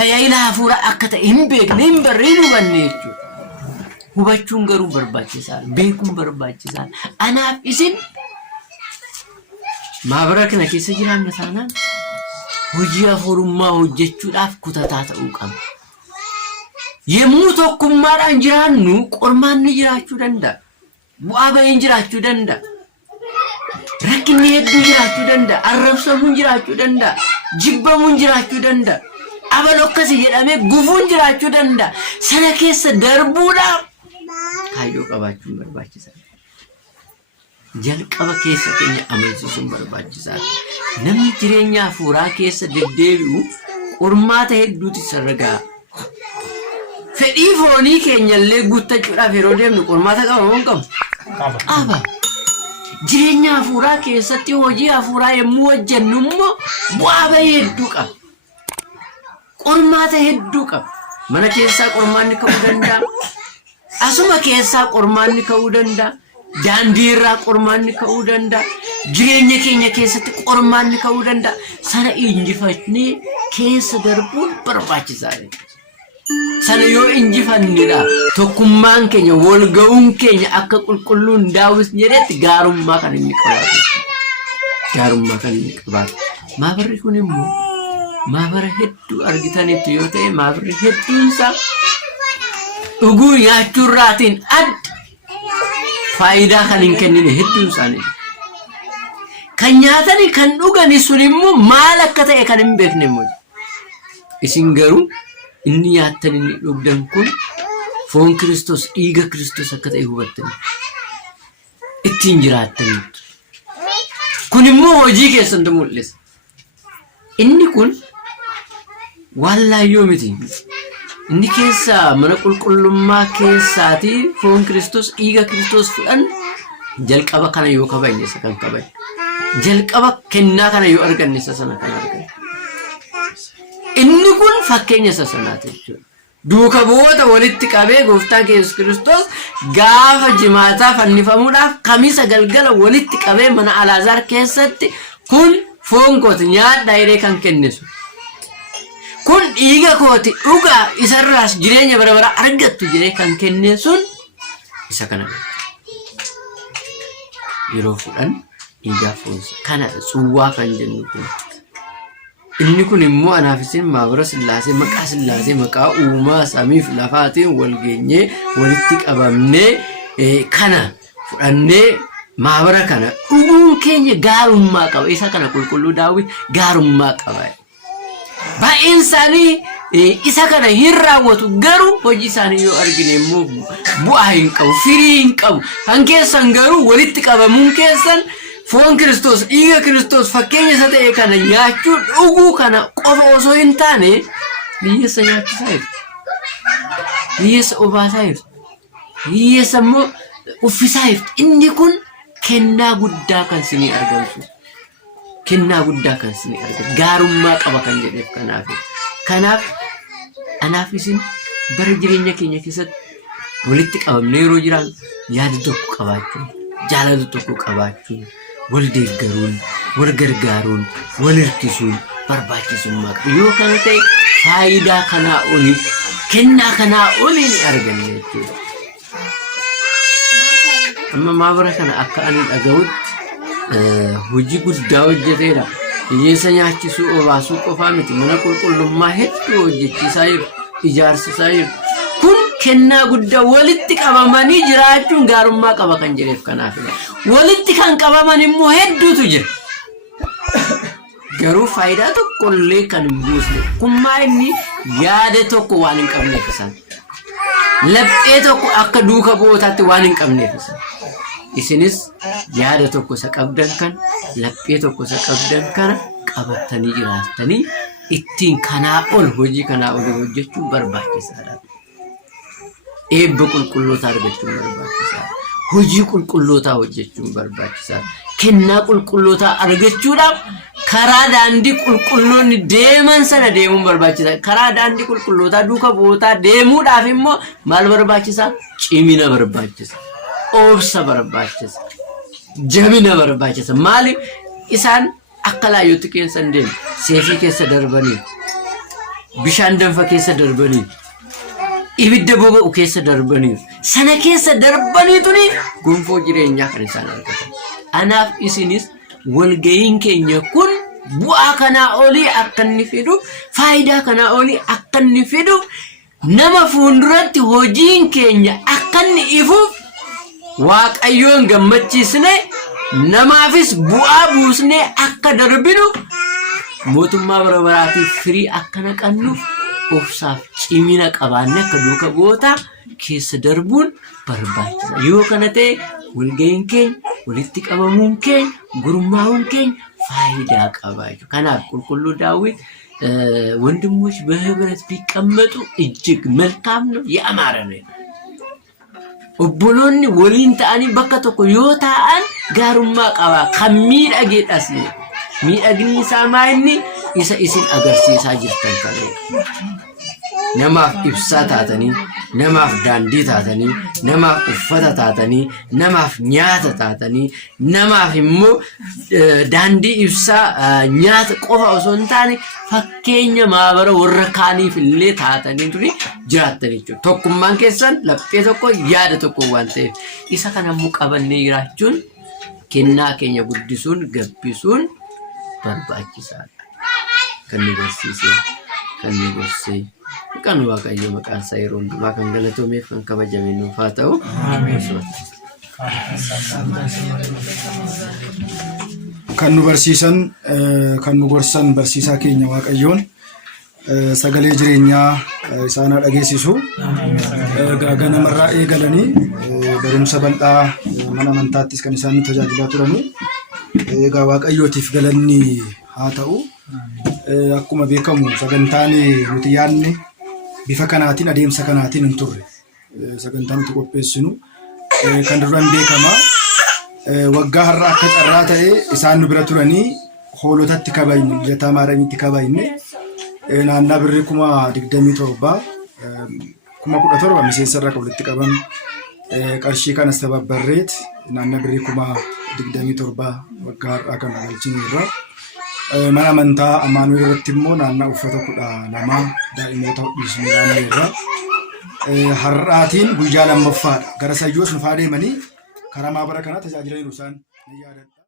tajaajila hafuuraa akka ta'e hin beekne hin barre hin hubanne jechuudha. Hubachuun garuu barbaachisaadha. Beekuun barbaachisaadha. Anaaf isin maabara kana keessa jiraanna taanaan hojii hafuurummaa hojjechuudhaaf kutataa ta'uu qabna. Yemmuu tokkummaadhaan jiraannu qormaanni jiraachuu danda'a. Bu'aa bahiin jiraachuu danda'a. Rakkinni hedduu jiraachuu danda'a. Arrabsamuun jiraachuu danda'a. Jibbamuun jiraachuu danda'a. Abaloo akkasii jedhamee gufuun jiraachuu danda'a. Sana keessa darbuudhaaf kaayyoo qabaachuun barbaachisaadha. Jalqaba keessa keenya amansiisuun barbaachisaadha. Namni jireenya hafuuraa keessa deddeebi'u qormaata hedduutu isarra ga'a. Fedhii foonii keenyallee guuttachuudhaaf yeroo deemnu qormaata qabamoo hin qabu? Qaba. Jireenya hafuuraa keessatti hojii hafuuraa yemmuu hojjennu immoo bu'aa bahii hedduu qaba. Qormaata hedduu qaba. Mana keessaa qormaanni ka'uu danda'a. Asuma keessaa qormaanni ka'uu danda'a. Daandii irraa qormaanni ka'uu danda'a. Jireenya keenya keessatti qormaanni ka'uu danda'a. Sana injifannee keessa darbuun barbaachisaadha. Sana yoo injifannedha tokkummaan keenya wal ga'uun keenya akka qulqulluun daawis jedhetti gaarummaa kan inni qabaatu. Gaarummaa kan inni qabaatu. Maabarri kun immoo maabara hedduu argitanitti yoo ta'e maabarri hedduunsaa dhuguu nyaachuurraatiin adda faayidaa kan hin kennine hedduun isaanii. Kan nyaatanii kan dhugani sun immoo maal akka ta'e kan hin beekne immoo. Isin garuu inni nyaattan inni dhugdan kun foon Kiristoos dhiiga Kiristoos akka ta'e hubattanii ittiin jiraattaniitu. Kun immoo hojii keessatti mul'isa. Inni kun waan laayyoo miti. Inni keessa mana qulqullummaa keessaatii foon Kiristoos dhiiga Kiristoos fudhan jalqaba kana yoo kabajne isa kan kabajne. Jalqaba kennaa kana yoo arganne isa sana kan arganne. Inni kun fakkeenya isa sanaati jechuudha. Duuka bu'oota walitti qabee gooftaan Yesuus Kiristoos gaafa jimaataa fannifamuudhaaf kamisa galgala walitti qabee mana Alaazaar keessatti kun foon kooti nyaadhaa jedhee kan kennisu. Kun dhiiga kooti dhugaa isarraas jireenya bara baraa argattu jedhee kan kenne sun isa kana. Yeroo fudhan dhiigaa foonsa kana tsuwwaa kan jennu kun. Inni kun immoo anaaf isin maabara Sillaasee maqaa uumaa samiif lafaatiin wal geenyee walitti qabamnee kana fudhannee maabara kana dhuguun keenya gaarummaa qaba. Isa kana qulqulluu Daawit gaarummaa qaba. Baay'een isaanii isa kana hin raawwatu garuu hojii isaanii yoo argine immoo bu'aa hin qabu, firii hin qabu. Kan keessan garuu walitti qabamuun keessan foon Kiristoos dhiiga Kiristoos fakkeenya isa ta'e kana nyaachuu dhuguu kana qofa osoo hin taane hiyyeessa nyaachisaa jiru. Hiyyeessa obaasaa jiru. Hiyyeessa immoo uffisaa jiru. Inni kun kennaa guddaa kan isinii argamsu. Kennaa guddaa kan isinii argamsu. Gaarummaa qaba kan jedheef kanaaf. Kanaaf anaaf isin bara jireenya keenya keessatti walitti qabamnee yeroo jiraannu yaada tokko qabaachuun, jaalala tokko qabaachuun, wal deeggaruun, wal gargaaruun, wal hirkisuun barbaachisummaa qaba. Yoo kana ta'e faayidaa kanaa olii, kennaa kanaa olii ni arganna jechuudha. Amma maabara kana akka ani dhaga'utti hojii guddaa hojjeteera. Hiyyeessa nyaachisuu obaasuu qofaa miti mana qulqullummaa hedduu hojjechiisaa jiru, ijaarsisaa jiru. Kun kennaa guddaa walitti qabamanii jiraachuun gaarummaa qaba kan jedheef kanaaf. Walitti kan qabaman immoo hedduutu jira. Garuu faayidaa tokkollee kan hin buusne. Kun maal inni yaada tokko waan hin qabneef isaan. Laphee tokko akka duuka bu'ootaatti waan hin qabneef isaan. Isinis yaada tokko isa qabdan kan laphee tokko isa qabdan kana qabatanii jiraatanii ittiin kanaa ol hojii kanaa ol hojjechuun barbaachisaadha. Eebba qulqulloota argachuun barbaachisaadha. Hojii qulqullootaa hojjechuun barbaachisaadha. Kennaa qulqullootaa argachuudhaaf karaa daandii qulqulloonni deeman sana deemuun barbaachisaadha. Karaa daandii qulqullootaa duuka bu'ootaa deemuudhaaf immoo maal barbaachisaa? Cimina barbaachisa. Obsa barbaachisa. Jabina barbaachisa. Maaliif isaan akka laayyootti keessa hin deemne seefii keessa darbanii bishaan danfa keessa darbanii ibidda boba'u keessa darbanii sana keessa darbanii tuni gonfoo jireenyaa kan isaan argatan. Anaaf isinis walga'iin keenya kun bu'aa kanaa olii akka inni fidu faayidaa kanaa olii akka inni fidu nama fuulduratti hojiin keenya akka inni ifuuf Waaqayyoon gammachiisne namaafis bu'aa buusne akka darbinu mootummaa bara baraatiif firii akka naqannuuf obsaaf cimina qabaanne akka duuka goota keessa darbuun barbaachisa. Yoo kana ta'e walga'iin keenya walitti qabamuun keenya gurmaa'uun keenya faayidaa qaba. Kanaaf qulqulluu Daawit ወንድሞች በህብረት ቢቀመጡ እጅግ መልካም ነው ያማረ ነው። ኦቦሎኒ ወሊን ታኒ በከተኮ ዮታአን ጋሩማ ቀባ ከሚዳጌዳስ ሚዳግኒ ሳማይኒ ኢሲን አገርሲሳ ጅርተን ካለ namaaf ibsaa taatanii namaaf daandii taatanii namaaf uffata taatanii namaaf nyaata taatanii namaaf immoo daandii ibsaa nyaata qofa osoo hin taane fakkeenya maabara warra kaaniif illee taatanii turi jiraattan jechuudha. Tokkummaan keessan laphee tokko yaada tokko waan ta'eef isa kana immoo qabannee jiraachuun kennaa keenya guddisuun gabbisuun barbaachisaadha. Kan nu barsiisee kan nu gorsee kan Waaqayyo maqaan isaa yeroo hundumaa kan galatoomee kan kabajame nuuf haa ta'u. Kan nu barsiisan kan nu gorsan barsiisaa keenya Waaqayyoon sagalee jireenyaa isaan dhageessisu ganamarraa eegalanii barumsa bal'aa mana amantaattis kan isaan tajaajilaa turanii egaa Waaqayyootiif galanni haa ta'u. Akkuma beekamu sagantaan nuti yaadne bifa kanaatiin adeemsa kanaatiin hin turre sagantaan nuti qopheessinu kan duraan beekama waggaa har'a akka carraa ta'e isaan nu bira turanii hoolotatti kabayne jataa maaramitti kabayne naannaa birrii 27,017 miseensarraa kan walitti qaban qarshii kanas tababbarreet naannaa birrii 27,000 waggaa har'aa kan galchinirra. Mana amantaa Amaanu'eel irratti immoo naannaa uffata 12 daa'imoota hodhiisnee naanneerra har'aatiin guyyaa lammaffaadha. Gara Sayyoos nufaa deemanii karaa maabara kanaa tajaajilaniiru isaan ni yaadadha.